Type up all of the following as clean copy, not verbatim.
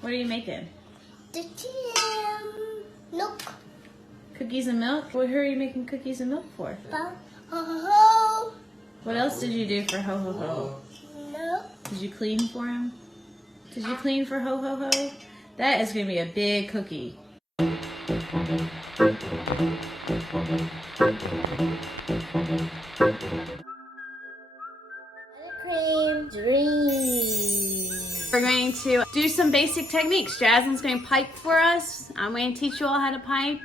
What are you making? The milk. Cookies and milk? Well, who are you making cookies and milk for? Ho ho ho. What else did you do for Ho Ho Ho? No. Did you clean for him? Did you clean for Ho Ho Ho? That is going to be a big cookie. Buttercream dream. We're going to do some basic techniques. Jazlynn's going to pipe for us. I'm going to teach you all how to pipe.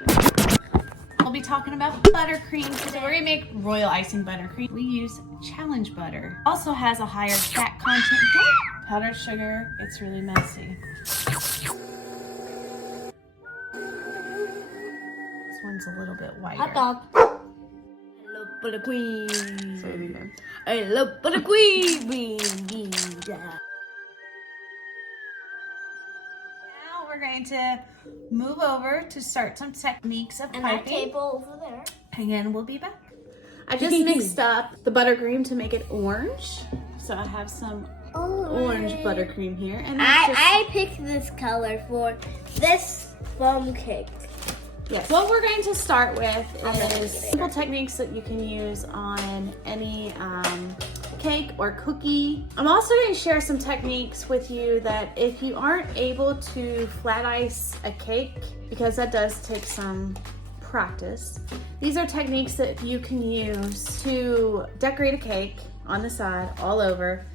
We'll be talking about buttercream today. We're going to make royal icing buttercream. We use challenge butter. Also has a higher fat content. Powdered sugar. It's really messy. This one's a little bit whiter. Hot dog. I love buttercream. Say it again. I love buttercream. Now we're going to move over to start some techniques of And piping. that table over there. And we'll be back. I just mixed up the buttercream to make it orange. So I have some orange buttercream here. And I picked this color for this foam cake. yes. What we're going to start with is simple techniques that you can use on any cake or cookie. I'm also going to share some techniques with you that if you aren't able to flat ice a cake, because that does take some practice, these are techniques that you can use to decorate a cake on the side all over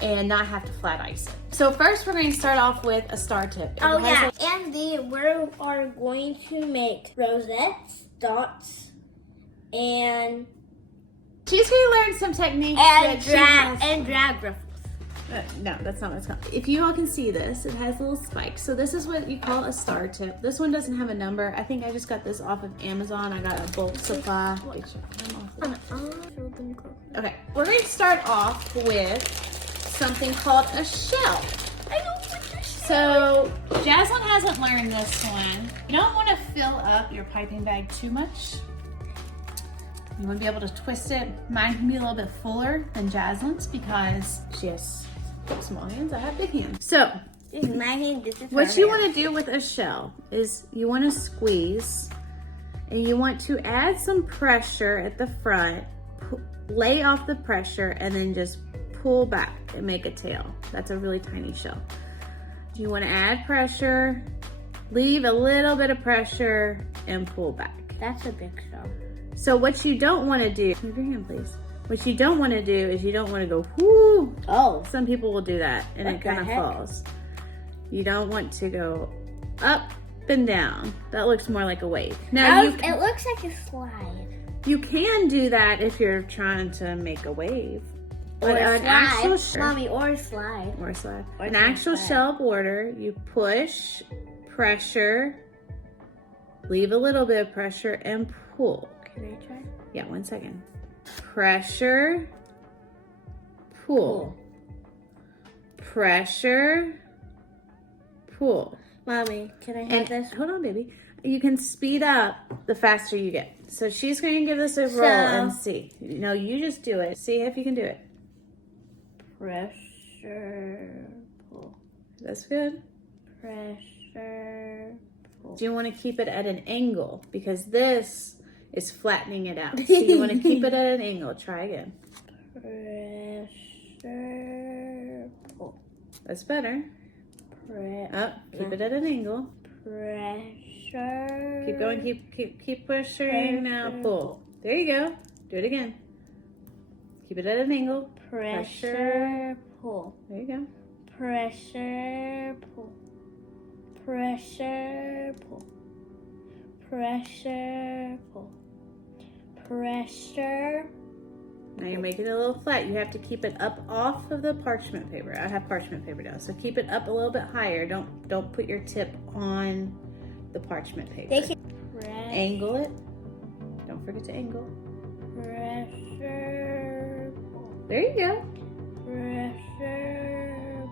and not have to flat ice it. So first we're going to start off with a star tip. Oh yeah, and we are going to make rosettes, dots, and she's going to learn some techniques and drag ruffles. No, that's not what it's called. If you all can see this, it has little spikes. So this is what you call a star tip. This one doesn't have a number. I think I just got this off of Amazon. I got a bulk supply. Okay, we're going to start off with something called a shell. So Jazlynn hasn't learned this one. You don't want to fill up your piping bag too much. You want to be able to twist it. Mine can be a little bit fuller than Jazlynn's because she has small hands. I have big hands. So This is my hand, this is what you want to do with a shell is you want to squeeze and you want to add some pressure at the front, lay off the pressure, and then just pull back and make a tail. That's a really tiny shell. You want to add pressure, leave a little bit of pressure, and pull back. That's a big shell. So what you don't want to do, move your hand please. What you don't want to do is you don't want to go whoo. Oh. Some people will do that and What it kind of the heck? falls. You don't want to go up and down. That looks more like a wave. Now It looks like a slide. you can do that if you're trying to make a wave. Or But a an actual slide. Mommy, or a slide. or a slide. Or An a actual slide. shell border, you push, pressure, leave a little bit of pressure, and pull. Can I try? Yeah, 1 second. Pressure, pull. Pressure, pull. Mommy, can I have And this? hold on, baby. You can speed up the faster you get. So she's going to give this a roll So- and see. No, you just do it. See if you can do it. Pressure, pull. That's good. Pressure, pull. Do you want to keep it at an angle? Because this is flattening it out. So you want to keep it at an angle. Try again. Pressure, pull. That's better. Up. Keep it at an angle. Pressure. Keep going. Keep pushing. Now pull. There you go. Do it again. Keep it at an angle. Pressure, pull. There you go. Pressure, pull. Pressure, pull. Pressure, pull. Pressure. Now you're making it a little flat. You have to keep it up off of the parchment paper. I have parchment paper down, so keep it up a little bit higher. Don't put your tip on the parchment paper. Angle it. Don't forget to angle. Pressure, pull. There you go. Pressure,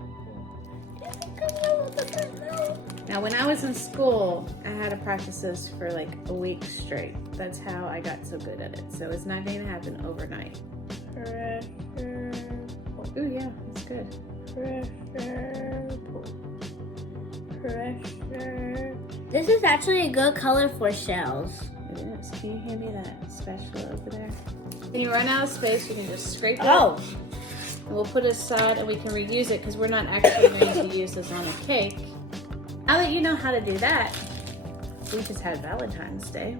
Now when I was in school, I had to practice this for like a week straight. That's how I got so good at it. So it's not going to happen overnight. pressure, pull. Ooh, yeah, that's good. Pressure, pull. Pressure. This is actually a good color for shells. It is. Can you hand me that spatula over there? When you run out of space, you can just scrape it. Oh. And we'll put it aside and we can reuse it because we're not actually going to use this on a cake. Now that you know how to do that, we just had Valentine's Day.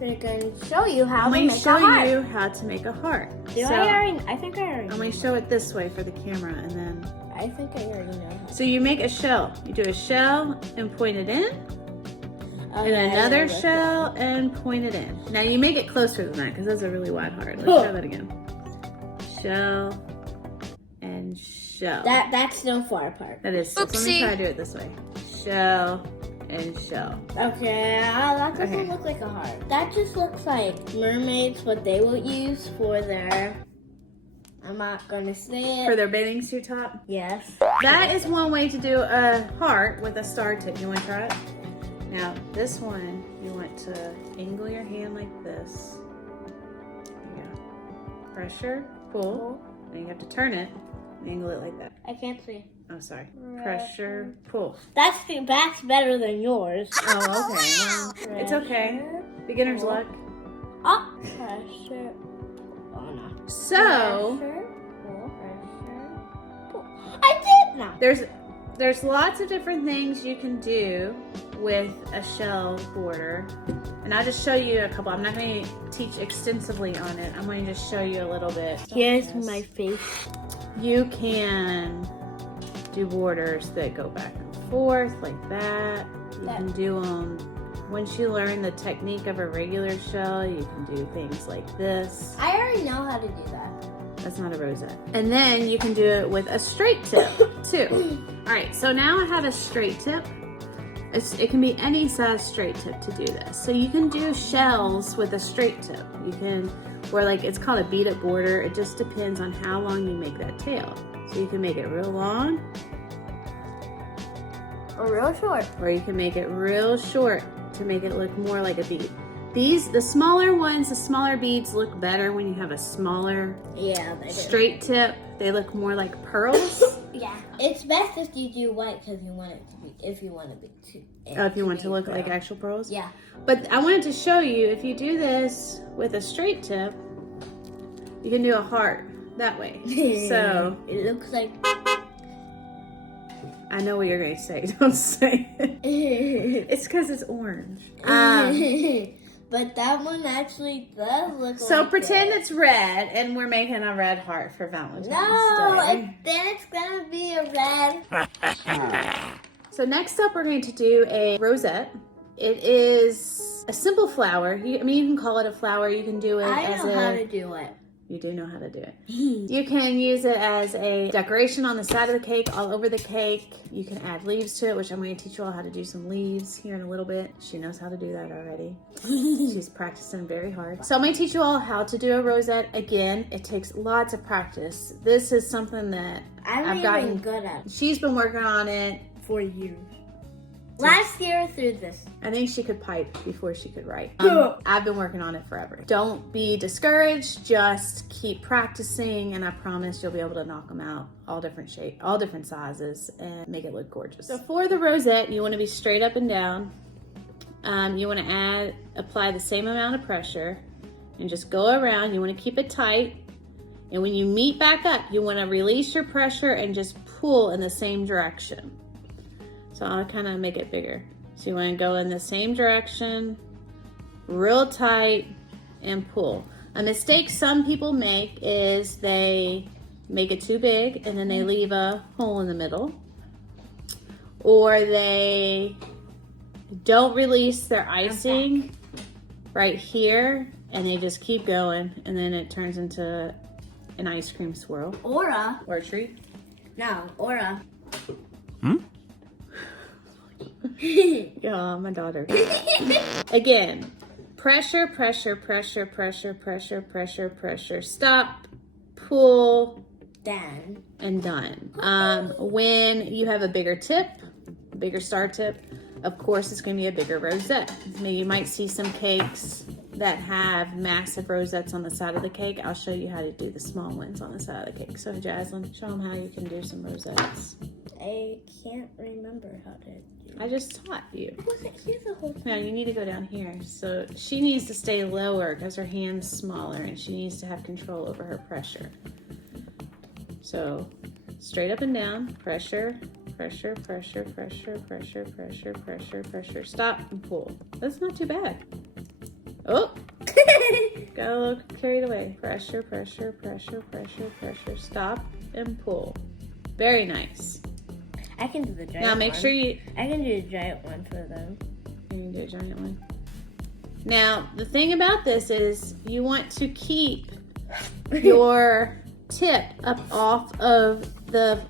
We're going to show you how I'm to going make to show a heart. you how to make a heart. I think I already I'm going to show it this way for the camera and then. I think I already know how. So you make a shell. You do a shell and point it in. And another shell and point it in. Now you make it closer than that because that's a really wide heart. Let's try that again. Shell and shell. That's still far apart. That is. So let me try to do it this way. Shell and shell. Okay, that doesn't look like a heart. That just looks like mermaids, what they will use for their, I'm not gonna say it. For their bathing suit top? Yes. That is one way to do a heart with a star tip. You want to try it? Now, this one, you want to angle your hand like this. There you go. Pressure, pull. Then you have to turn it and angle it like that. I can't see. Oh, sorry. Pressure, pull. That's better than yours. Oh, okay. Well, it's okay. Beginner's luck. Oh, pressure. Oh, no. So, Pressure, pull. I did now. there's lots of different things you can do with a shell border. And I'll just show you a couple. I'm not going to teach extensively on it. I'm going to just show you a little bit. Here's my face. You can do borders that go back and forth like that. You can do them, once you learn the technique of a regular shell, you can do things like this. I already know how to do that. That's not a rosette. And then you can do it with a straight tip too. All right, so now I have a straight tip. It can be any size straight tip to do this. So you can do shells with a straight tip. You can, or like it's called a bead up border. It just depends on how long you make that tail. So you can make it real long. Or real short. Or you can make it real short to make it look more like a bead. The smaller ones, the smaller beads look better when you have a smaller straight tip. They look more like pearls. Yeah, it's best if you do white because you want it to be, if you want it to look like actual pearls? Yeah. But I wanted to show you, if you do this with a straight tip, you can do a heart that way. So it looks like. I know what you're going to say. Don't say it. It's because it's orange. But that one actually does look so like pretend this. it's red, and we're making a red heart for Valentine's Day. Then it's going to be a red. So next up, we're going to do a rosette. It is a simple flower. You can call it a flower. You can do it as I know how to do it. You do know how to do it. You can use it as a decoration on the side of the cake, all over the cake. You can add leaves to it, which I'm going to teach you all how to do some leaves here in a little bit. She knows how to do that already. She's practicing very hard. So I'm going to teach you all how to do a rosette. Again, it takes lots of practice. This is something that I've gotten good at. She's been working on it for years. Last year through this. I think she could pipe before she could write. I've been working on it forever. Don't be discouraged. Just keep practicing, and I promise you'll be able to knock them out all different shapes, all different sizes, and make it look gorgeous. So for the rosette, you want to be straight up and down. You want to apply the same amount of pressure, and just go around. You want to keep it tight, and when you meet back up, you want to release your pressure and just pull in the same direction. So I'll kind of make it bigger. So you want to go in the same direction, real tight, and pull. A mistake some people make is they make it too big and then they leave a hole in the middle. Or they don't release their icing right here and they just keep going and then it turns into an ice cream swirl. Or a treat. Yeah, my daughter. Again, pressure, pressure, pressure, pressure, pressure, pressure, pressure. Stop, pull, Done. and done. When you have a bigger tip, bigger star tip, of course it's going to be a bigger rosette. You might see some cakes that have massive rosettes on the side of the cake. I'll show you how to do the small ones on the side of the cake. So Jazlynn, show them how you can do some rosettes. I can't remember how to do it. I just taught you. I wasn't here the whole time. Now you need to go down here. So she needs to stay lower because her hand's smaller and she needs to have control over her pressure. So straight up and down, pressure, pressure, pressure, pressure, pressure, pressure, pressure, pressure. Stop and pull. That's not too bad. Oh, got a little carried away. Pressure, pressure, pressure, pressure, pressure. Stop and pull. Very nice. I can do the giant one. Now make sure you... I can do a giant one for them. You can do a giant one. Now, the thing about this is you want to keep your tip up off of the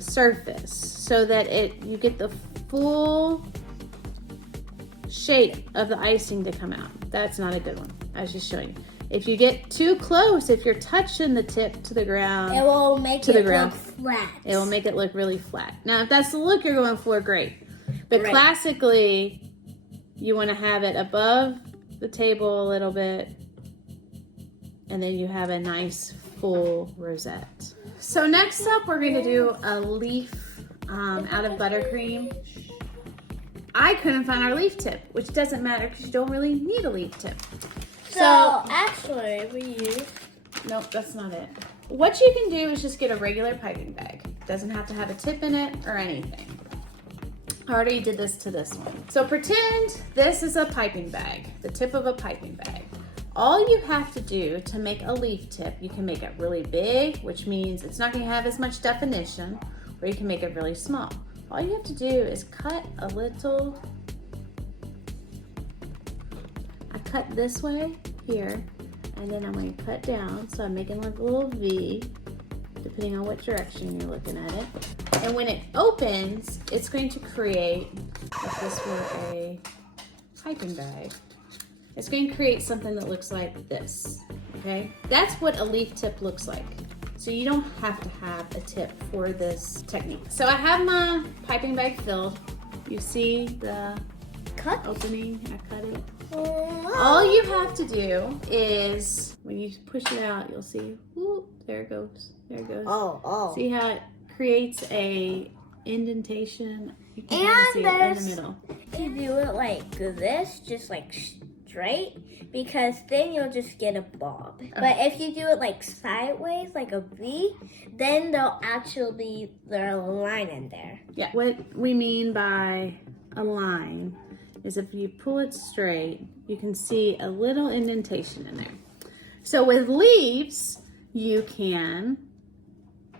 surface so that you get the full shape of the icing to come out. That's not a good one. I was just showing you. If you get too close, if you're touching the tip to the ground, it will make it look flat. It will make it look really flat. Now, if that's the look you're going for, great. But classically, you want to have it above the table a little bit, and then you have a nice full rosette. So next up, we're going to do a leaf out of buttercream. I couldn't find our leaf tip, which doesn't matter because you don't really need a leaf tip. So actually, we use... Nope, that's not it. What you can do is just get a regular piping bag. It doesn't have to have a tip in it or anything. I already did this to this one. So pretend this is a piping bag, the tip of a piping bag. All you have to do to make a leaf tip, you can make it really big, which means it's not going to have as much definition, or you can make it really small. All you have to do is cut a little. I cut this way here, and then I'm going to cut down, so I'm making like a little V, depending on what direction you're looking at it. And when it opens, it's going to create, if this were a piping bag, it's going to create something that looks like this, okay? That's what a leaf tip looks like. So you don't have to have a tip for this technique. So I have my piping bag filled. You see the opening, I cut it. All you have to do is, when you push it out, you'll see, whoop, there it goes, there it goes. Oh. See how it creates a indentation? You can kind of see it in the middle. To do it like this, just like straight, because then you'll just get a bob. Okay. But if you do it like sideways, like a V, then there'll actually be a line in there. Yeah, what we mean by a line is if you pull it straight, you can see a little indentation in there. So with leaves, you can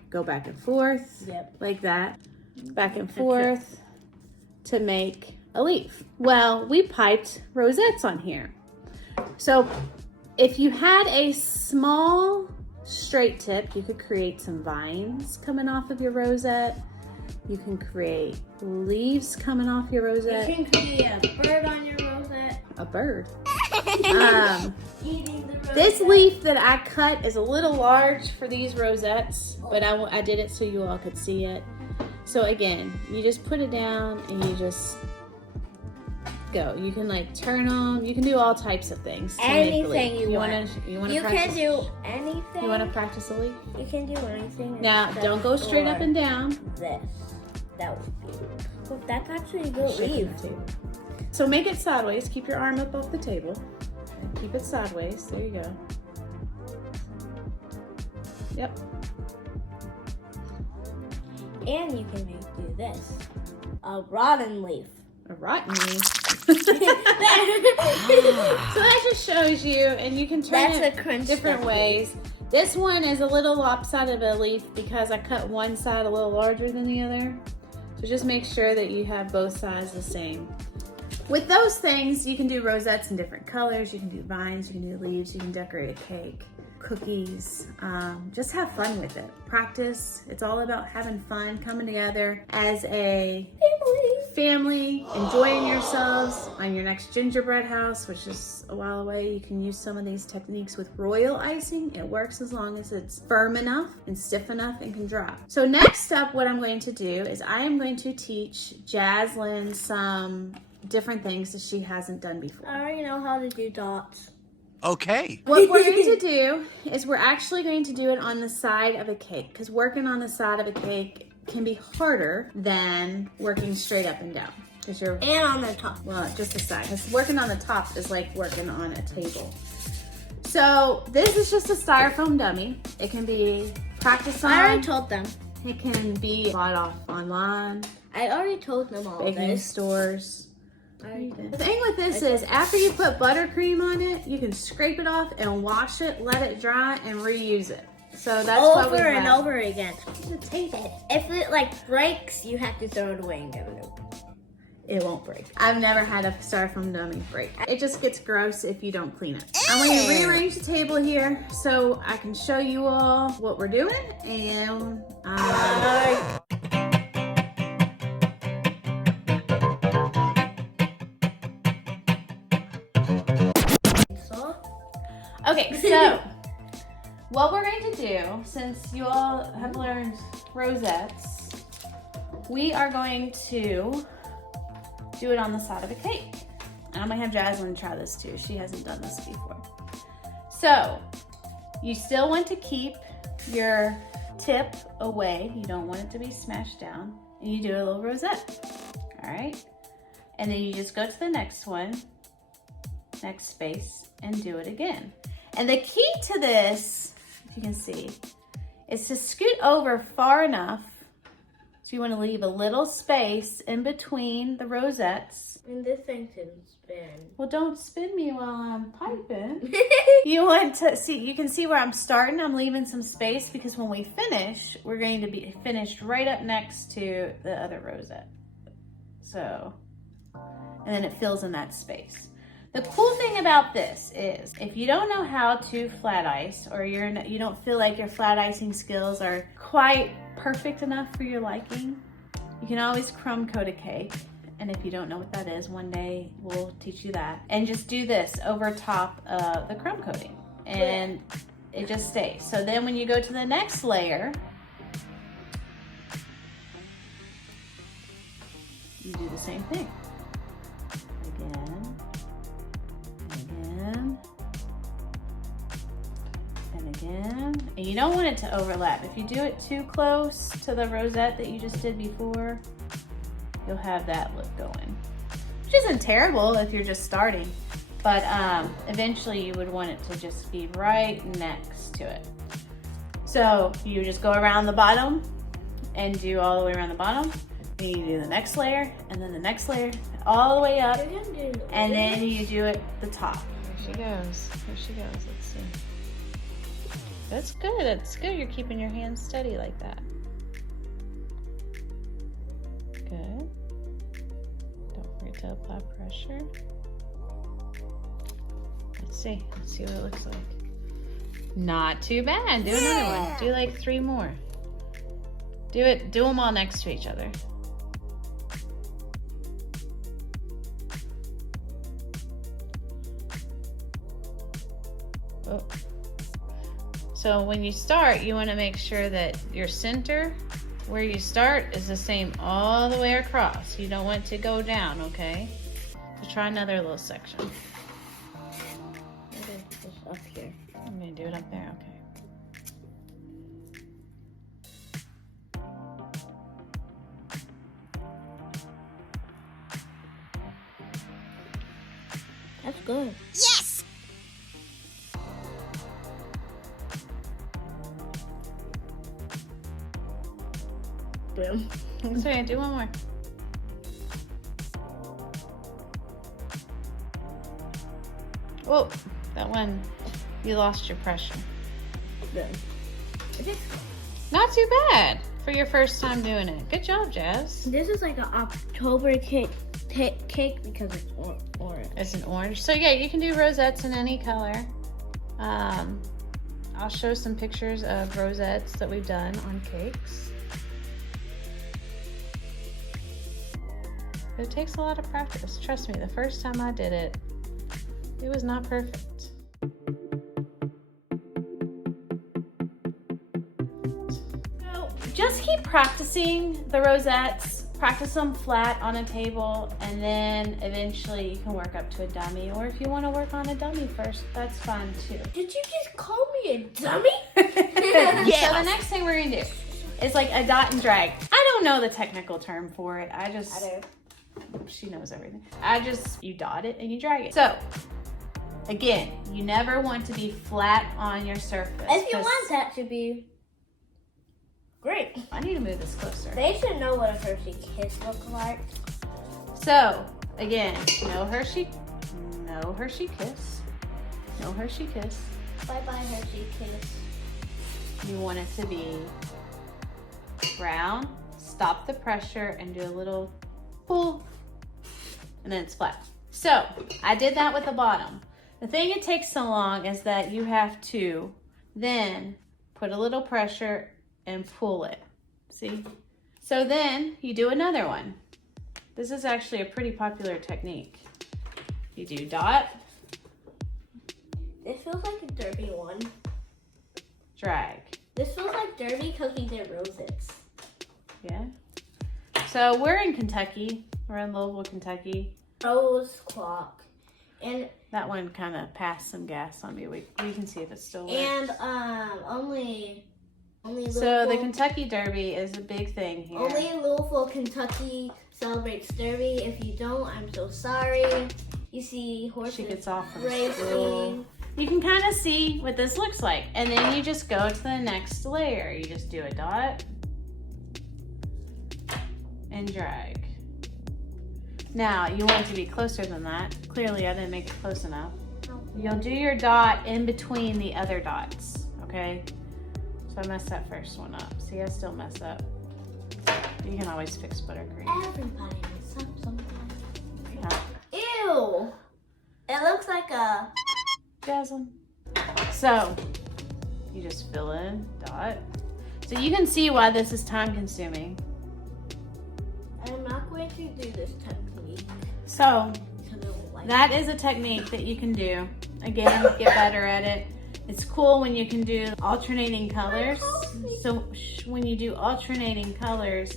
go back and forth, like that, back and forth to make a leaf. Well, we piped rosettes on here. So if you had a small straight tip, you could create some vines coming off of your rosette. You can create leaves coming off your rosette. You can create a bird on your rosette. A bird. Eating the rosette. This leaf that I cut is a little large for these rosettes, but I did it so you all could see it. So again, you just put it down and you just go. You can like turn them. You can do all types of things. Anything you want. You can do anything. You want to practice a leaf? You can do anything. Now, don't go straight up and down. This. That would be. Well, that's actually a good leaf. So make it sideways. Keep your arm up off the table. And keep it sideways. There you go. Yep. And you can do this. A rotten leaf. A rotten leaf. So that just shows you, and you can turn it different ways. This one is a little lopsided of a leaf because I cut one side a little larger than the other. So just make sure that you have both sides the same. With those things, you can do rosettes in different colors. You can do vines, you can do leaves, you can decorate a cake, cookies. Just have fun with it. Practice. It's all about having fun, coming together as a family, enjoying yourselves on your next gingerbread house, which is a while away. You can use some of these techniques with royal icing. It works as long as it's firm enough and stiff enough and can drop. So next up, what I'm going to do is I am going to teach Jazlynn some different things that she hasn't done before. I already know how to do dots. Okay. What we're going to do is we're actually going to do it on the side of a cake, because working on the side of a cake can be harder than working straight up and down. Because you're, And on the top. well, just the side. Because working on the top is like working on a table. So this is just a styrofoam dummy. It can be practiced on. I already told them. It can be bought off online, I already told them all baking this. stores. I- The thing with this is after you put buttercream on it, you can scrape it off and wash it, let it dry, and reuse it. So that's what we Over and have. over again. The table. If it like breaks, you have to throw it away and get it new. It won't break. I've never had a styrofoam dummy break. It just gets gross if you don't clean it. I'm going to rearrange the table here so I can show you all what we're doing. And okay, so what we're going to do, since you all have learned rosettes, we are going to do it on the side of a cake. And I'm gonna have Jazlynn try this too. She hasn't done this before. So, you still want to keep your tip away. You don't want it to be smashed down. And you do a little rosette, all right? And then you just go to the next one, next space, and do it again. And the key to this, if you can see, is to scoot over far enough so you want to leave a little space in between the rosettes. And this thing can spin. Well, don't spin me while I'm piping. You want to see, you can see where I'm starting. I'm leaving some space because when we finish, we're going to be finished right up next to the other rosette. So, and then it fills in that space. The cool thing about this is if you don't know how to flat ice, or you don't feel like your flat icing skills are quite perfect enough for your liking, you can always crumb coat a cake. And if you don't know what that is, one day we'll teach you that. And just do this over top of the crumb coating and it just stays. So then when you go to the next layer, you do the same thing. Again, and again, and again. And you don't want it to overlap. If you do it too close to the rosette that you just did before, you'll have that look going, which isn't terrible if you're just starting, but eventually you would want it to just be right next to it. So you just go around the bottom and do all the way around the bottom. Then you do the next layer and then the next layer all the way up, and then you do it the top. There she goes. There she goes. Let's see. That's good. That's good. You're keeping your hands steady like that. Good. Don't forget to apply pressure. Let's see what it looks like. Not too bad. Do another one. Do like 3 more. Do them all next to each other. Oh. So when you start, you want to make sure that your center where you start is the same all the way across. You don't want to go down, okay? So try another little section. Just up here. I'm gonna do it up there, okay. That's good. Yes! Boom. That's okay, do one more. Whoa, that one, you lost your pressure. Boom. Not too bad for your first time doing it. Good job, Jazz. This is like an October cake because it's orange. It's an orange. So yeah, you can do rosettes in any color. I'll show some pictures of rosettes that we've done on cakes. But it takes a lot of practice. Trust me, the first time I did it, it was not perfect. So just keep practicing the rosettes. Practice them flat on a table, and then eventually you can work up to a dummy. Or if you want to work on a dummy first, that's fine too. Did you just call me a dummy? So the next thing we're gonna do is like a dot and drag. I don't know the technical term for it. I do. She knows everything. You dot it and you drag it. So, again, you never want to be flat on your surface. If you want that to be great. I need to move this closer. They should know what a Hershey Kiss looks like. So, again, no Hershey Kiss. No Hershey Kiss. Bye-bye Hershey Kiss. You want it to be brown, stop the pressure, and do a little pull, and then it's flat. So, I did that with the bottom. The thing it takes so long is that you have to then put a little pressure and pull it. See? So then you do another one. This is actually a pretty popular technique. You do dot. This feels like a derby one. Drag. This feels like derby because we did roses. Yeah. So we're in Kentucky. We're in Louisville, Kentucky. Rose clock. And that one kind of passed some gas on me. We can see if it still works. And only Louisville. So the Kentucky Derby is a big thing here. Only Louisville, Kentucky celebrates Derby. If you don't, I'm so sorry. You see horses she gets off from racing. School. You can kind of see what this looks like. And then you just go to the next layer. You just do a dot and drag. Now, you want it to be closer than that. Clearly, I didn't make it close enough. You'll do your dot in between the other dots, okay? So I messed that first one up. See, I still mess up. You can always fix buttercream. Everybody messes up sometimes. Yeah. Ew! It looks like a... Jazlynn. So, you just fill in, dot. So you can see why this is time consuming. I'm not going to do this technique. So, that is a technique that you can do. Again, get better at it. It's cool when you can do alternating colors. So when you do alternating colors,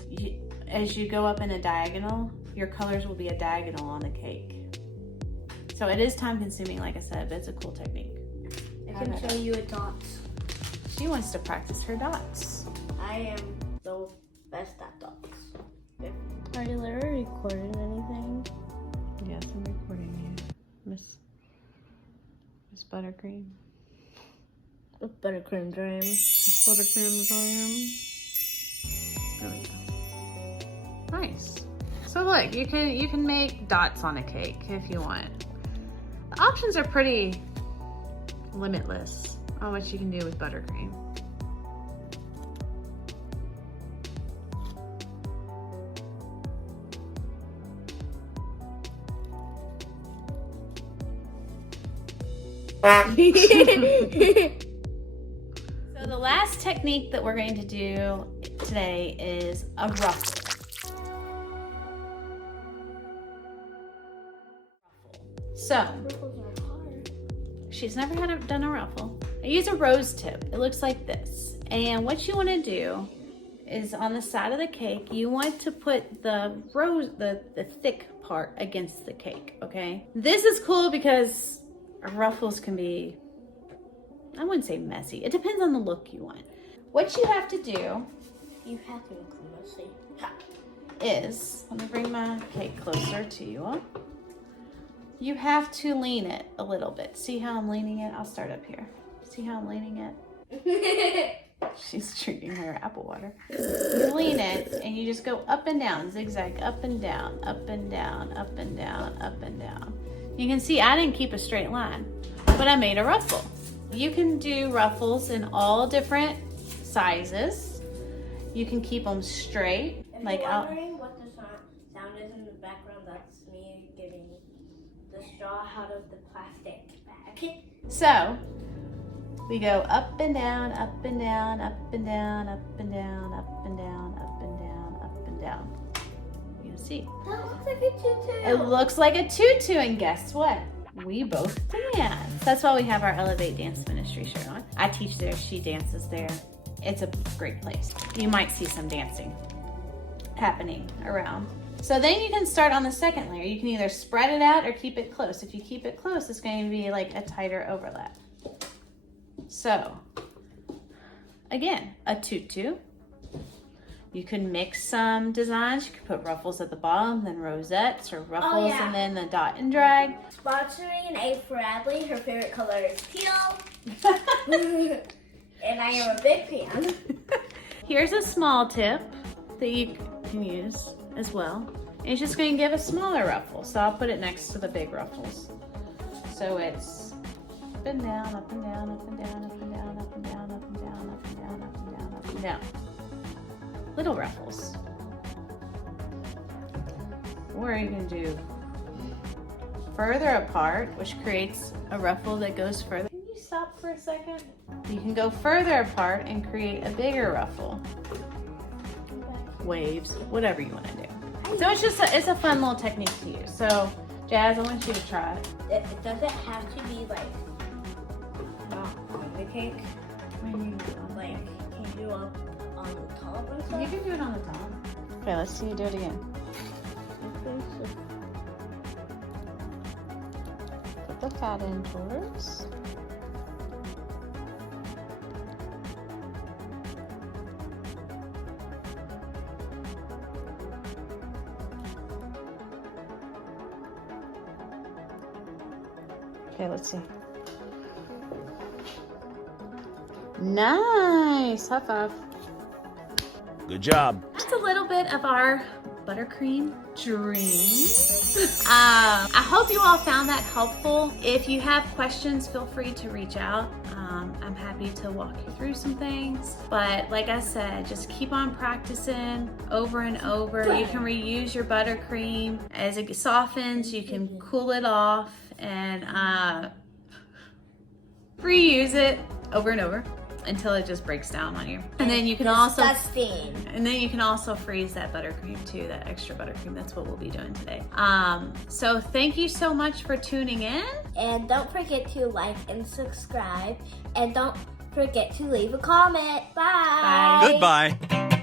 as you go up in a diagonal, your colors will be a diagonal on the cake. So it is time consuming, like I said, but it's a cool technique. I can show you a dot. She wants to practice her dots. I am the best at dots. Are you literally recording anything? Yes, I'm recording you. Miss Buttercream. With Buttercream Dream. Buttercream Dream. There we go. Nice. So look, you can make dots on a cake if you want. The options are pretty limitless on what you can do with buttercream. So the last technique that we're going to do today is a ruffle. So, she's never done a ruffle. I use a rose tip. It looks like this. And what you want to do is on the side of the cake, you want to put the thick part against the cake, okay? This is cool because ruffles can be, I wouldn't say messy. It depends on the look you want. What you have to do is, let me bring my cake closer to you all. You have to lean it a little bit. See how I'm leaning it? I'll start up here. See how I'm leaning it? She's drinking her apple water. You lean it and you just go up and down, zigzag, up and down, up and down, up and down, up and down. You can see I didn't keep a straight line, but I made a ruffle. You can do ruffles in all different sizes. You can keep them straight. If you're wondering what the sound is in the background, that's me getting the straw out of the plastic bag. So, we go up and down, up and down, up and down, up and down, up and down, up and down, up and down. You can see. That looks like a tutu. It looks like a tutu, and guess what? We both dance. That's why we have our Elevate Dance Ministry shirt on. I teach there, she dances there. It's a great place. You might see some dancing happening around. So then you can start on the second layer. You can either spread it out or keep it close. If you keep it close, it's going to be like a tighter overlap. So, again, a tutu. You can mix some designs. You could put ruffles at the bottom, then rosettes or ruffles, yeah. and then the dot and drag. Sponsoring A. Bradley, her favorite color is teal. And I am a big fan. Here's a small tip that you can use as well. And it's just going to give a smaller ruffle. So I'll put it next to the big ruffles. So it's up and down, up and down, up and down, up and down, up and down, up and down, up and down, up and down, up and down. Little ruffles. Or you can do further apart, which creates a ruffle that goes further. Can you stop for a second? You can go further apart and create a bigger ruffle. Waves, whatever you want to do. So it's just it's a fun little technique to use. So Jazz, I want you to try it. It doesn't have to be like not on the cake. Like, can you do up on the top or something? You can do it on the top. Okay, let's see you do it again. Put the fat in towards. Okay, let's see. Nice, high five. Good job. That's a little bit of our buttercream dreams. I hope you all found that helpful. If you have questions, feel free to reach out. I'm happy to walk you through some things. But like I said, just keep on practicing over and over. You can reuse your buttercream. As it softens, you can cool it off and reuse it over and over until it just breaks down on you. And then you can also freeze that buttercream too, that extra buttercream. That's what we'll be doing today. So thank you so much for tuning in. And don't forget to like and subscribe. And don't forget to leave a comment. Bye. Bye. Goodbye.